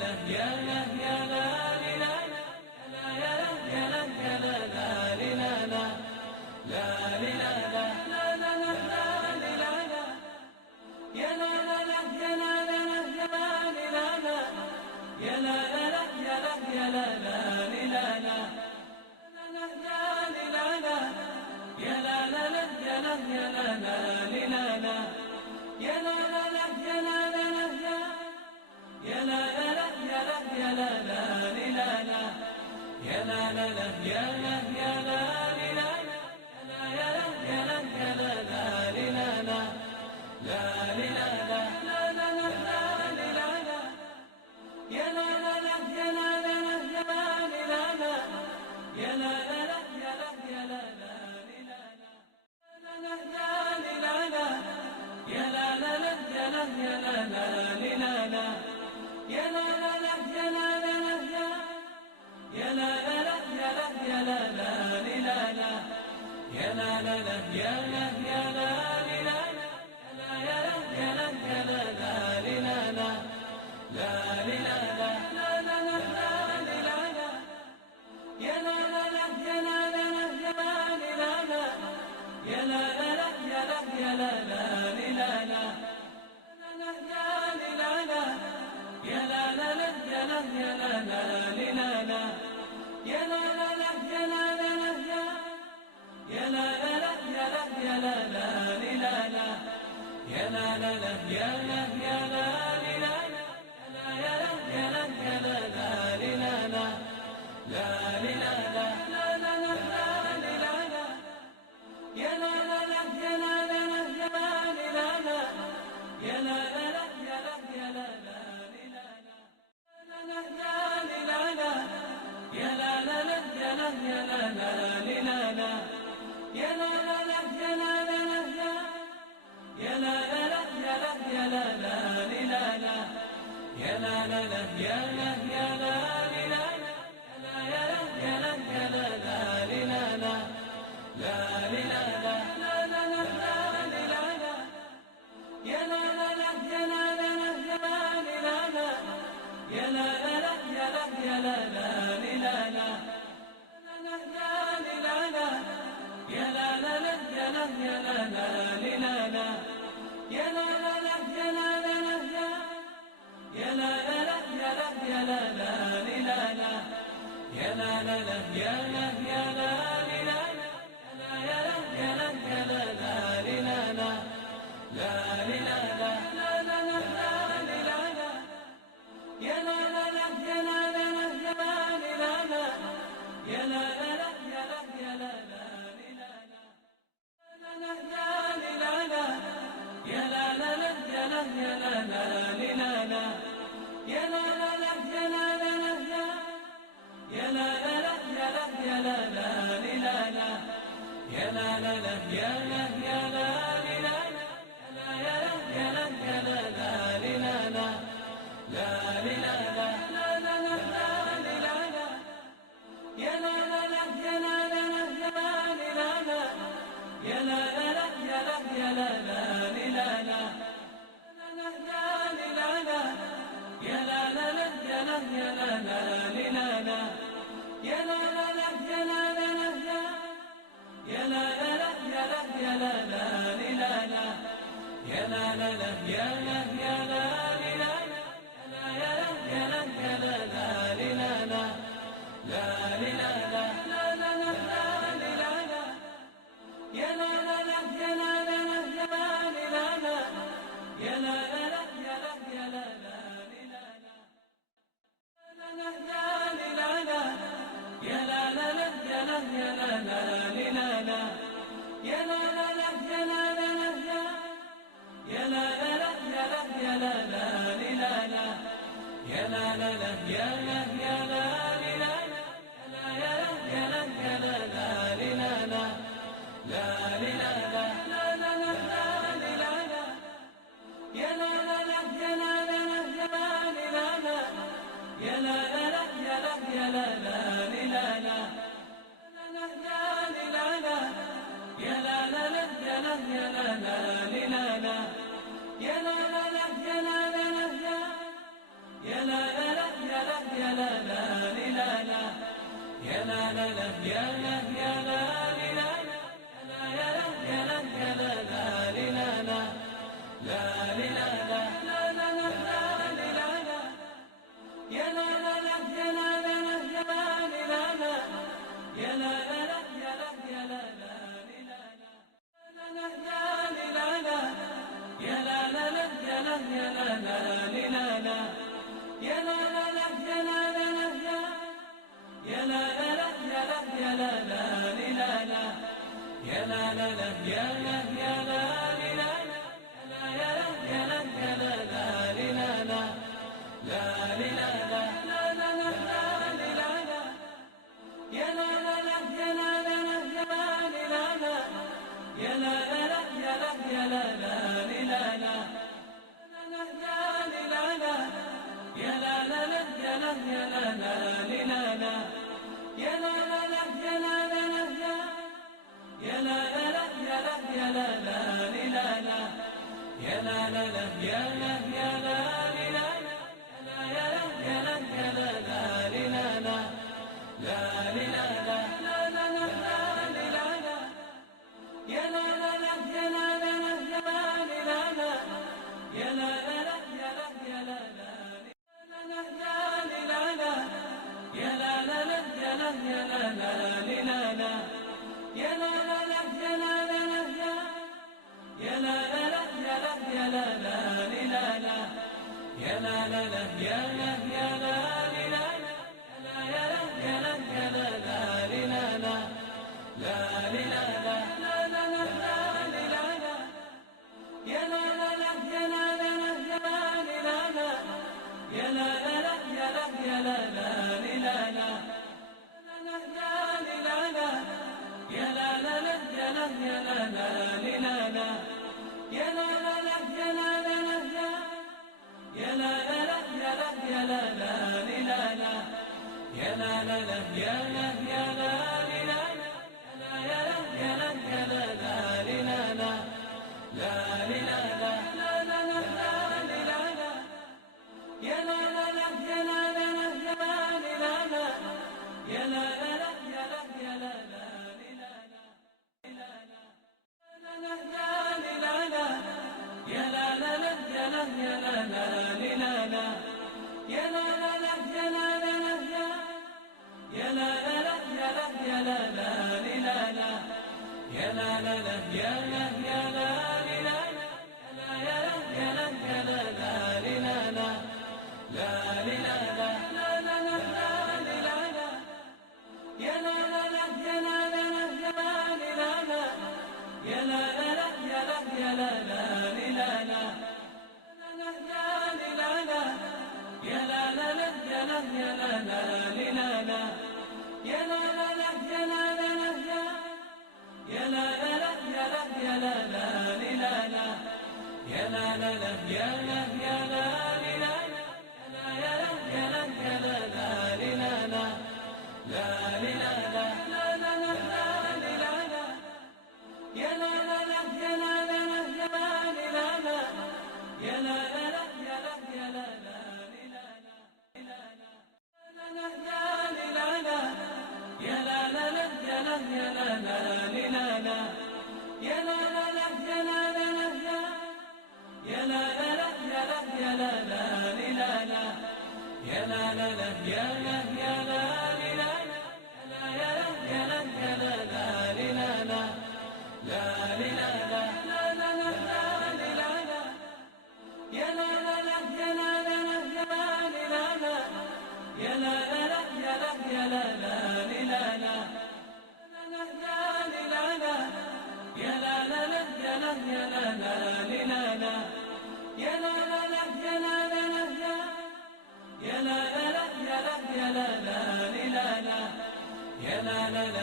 لا يا لا يا لا لا لا يا لا يا لا يا لا لا لا لا لا لا لا لا لا يا لا لا لا يا لا لا لا يا لا لا يا لا يا لا لا لا يا لا لا لا يا لا يا لا لا يا لا لا لا يا لا لا لا يا لا لا لا يا لا يا لا لا يا لا لا لا يا لا يا لا لا يا لا يا لا يا لا لا لا لا لا لا لا يا لا لا لا يا لا لا لا يا لا لا لا يا لا يا لا لا يا لا لا لا يا لا يا لا لا يا لا لا لا يا لا لا يا لا لا لا يا لا يا لا لا يا لا لا لا يا لا يا لا لا يا لا يا لا يا لا لا يا لا لا لا يا لا لا لا يا لا لا لا يا لا يا لا لا يا لا لا لا يا لا يا لا لا يا لا لا لا يا لا لا يا لا لا لا يا لا يا لا لا يا لا لا لا يا لا يا لا يا لا يا لا يا لا لا يا لا لا لا يا لا لا يا لا لا لا يا لا يا لا يا لا لا لا يا لا يا لا يا لا لا لا يا لا لا لا يا لا يا لا يا لا لا لا يا لا يا لا يا لا يا لا يا لا يا لا لا لا يا لا يا لا لا يا لا يا لا يا لا لا لا يا لا يا لا يا لا لا لا يا لا يا لا لا يا لا يا لا يا لا لا لا يا لا يا لا يا لا يا لا يا لا لا لا يا لا لا لا لا يا لا لا لا يا لا يا لا لا يا لا يا لا يا لا لا لا لا لا لا لا لا لا لا يا لا لا لا يا لا لا لا يا لا لا يا لا يا لا يا لا لا لا يا لا يا لا لا لا لا يا لا لا لا يا لا لا لا يا لا لا لا يا لا يا لا لا يا لا لا لا يا لا يا لا يا لا يا لا يا لا لا لا لا لا لا لا يا لا لا لا يا لا لا لا يا لا لا لا يا لا يا لا لا لا يا لا لا لا يا لا يا لا لا يا لا لا لا يا لا لا يا لا لا لا يا لا يا لا لا يا لا لا لا يا لا يا لا يا لا يا لا يا لا لا يا لا لا لا يا لا لا يا لا لا يا لا يا لا يا لا لا لا يا لا يا لا يا لا لا لا يا لا لا لا يا لا يا لا يا لا لا لا يا لا يا لا يا لا يا لا يا لا يا لا لا لا يا لا يا لا لا يا لا يا لا يا لا لا لا يا لا يا لا يا لا لا لا يا لا يا لا لا يا لا يا لا يا لا لا لا يا لا يا لا يا لا يا لا يا لا يا لا لا لا يا لا يا لا لا يا لا يا لا يا لا لا لا يا لا يا لا يا لا لا لا يا لا لا يا لا يا لا يا لا لا لا يا لا يا لا يا لا يا لا يا لا يا لا لا لا يا لا يا لا لا يا لا يا لا يا لا لا لا يا لا يا لا يا لا لا لا يا لا لا يا لا يا لا يا لا لا لا يا لا يا لا يا لا يا لا يا لا يا لا لا لا يا لا يا لا لا يا لا يا لا يا لا لا لا يا لا يا لا يا لا لا لا يا لا لا يا لا يا لا يا لا لا لا يا لا يا لا يا لا يا لا يا يا لا لا لا يا لا يا لا لا يا لا يا لا يا لا لا لا يا لا يا لا يا لا لا لا يا لا يا لا لا يا لا يا لا يا لا لا لا